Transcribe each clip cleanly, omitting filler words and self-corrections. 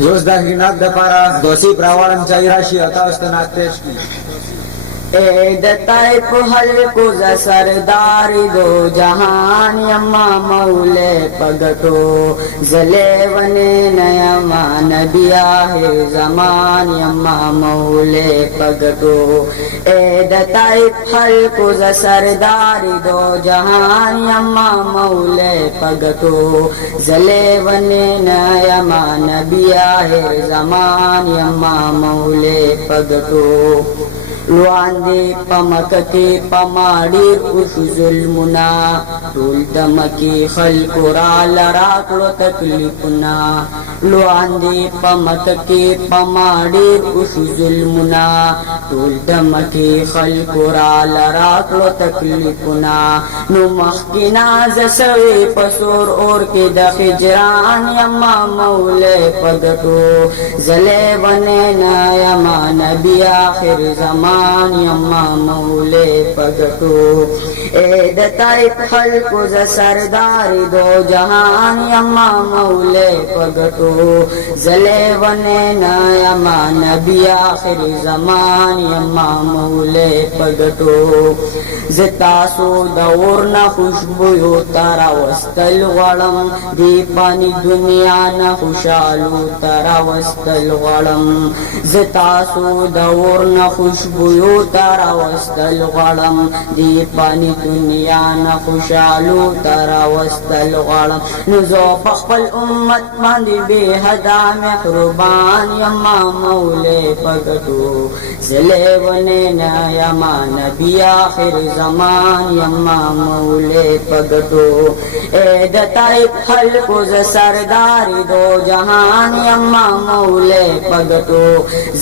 योज दागिनात दपारा दोषी प्रावाळांच्या इराशी अतावस्तनात पेश की ऐद तैप हल्को सरदारी दो जहान यम्मा मौले पगटो जले वने नयमा नबिया है जमान यम्मा मौले पगटो ऐद तैप हल्को सरदारी दो जहान यम्मा मौले पगटो जले वने नयमा नबिया है जमान यम्मा मौले पगटो लुआंदे पमक के पमाड़ी उशुजुल मुना टूल दमकी खलकुरा लराकड़ो तकलीफना लुआंदे पमक के पमाड़ी उशुजुल मुना टूल दमकी खलकुरा लराकड़ो तकलीफना नुमख की नाज सवे पसोर और के दखिजरान यम्मा मौले पगटो जले बने न यमा नबी आखिर जमान यम्मा मौले पगटो ऐद तैप हल्को सरदारी दो जहान यम्मा मौले पगटो जले वने न यमा नबी आखिर जमान यम्मा मौले पगटो ज़तासो दौर न खुशबुयो तारा वस्तल गड़म दीपानी दुनिया न खुशालू तारा वस्तल गड़म ज़तासो दौर न खुशबुयो तारा वस्तल गड़म दीपानी दुनिया न खुशालू तारा वस्तल गड़म नुज़ो पखल उम्मत मंदी बेहदा मेहरबान यम्मा मौले पगटो ज़ले वने न यमा नबी आखिर जमान यम्मा मौले पगटो ऐद तैप हल्को सरदारी दो जहान यम्मा मौले पगटो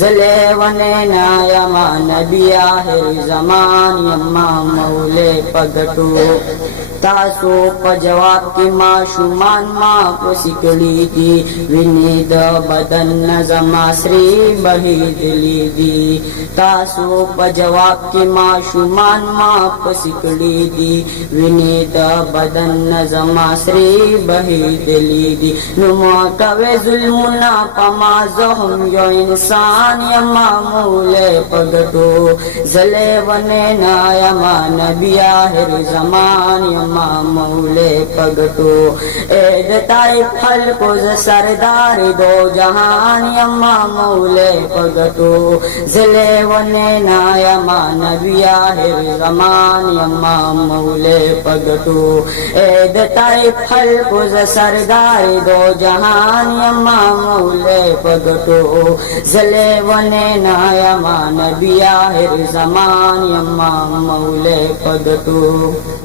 ज़ले वने न यमा नबी आखिर जमान यम्मा मौले पगटो तासो पजवाब की माशुमान माँ को सिकली दी विनीद बदन नजमा श्री बही दिली दी तासो पजवाब की माशुमान माँ को सिकली दी विनीद बदन नजमा श्री बही दिली दी नुमा कवे जुल्मुना पमा जहम यो इंसान यम्मा मौले पगटो जले वने ना यमा नबी आखिर जमान यम्मा मौले पगटो ऐद तैप हल्को सरदारी दो जहान यम्मा मौले पगटो ज़ले वने ना यमा नबी आखिर जमान यम्मा मौले पगटो ऐद तैप हल्को सरदारी दो जहान यम्मा मौले पगटो ज़ले वने ना यमा नबी आखिर जमान यम्मा मौले पगटो।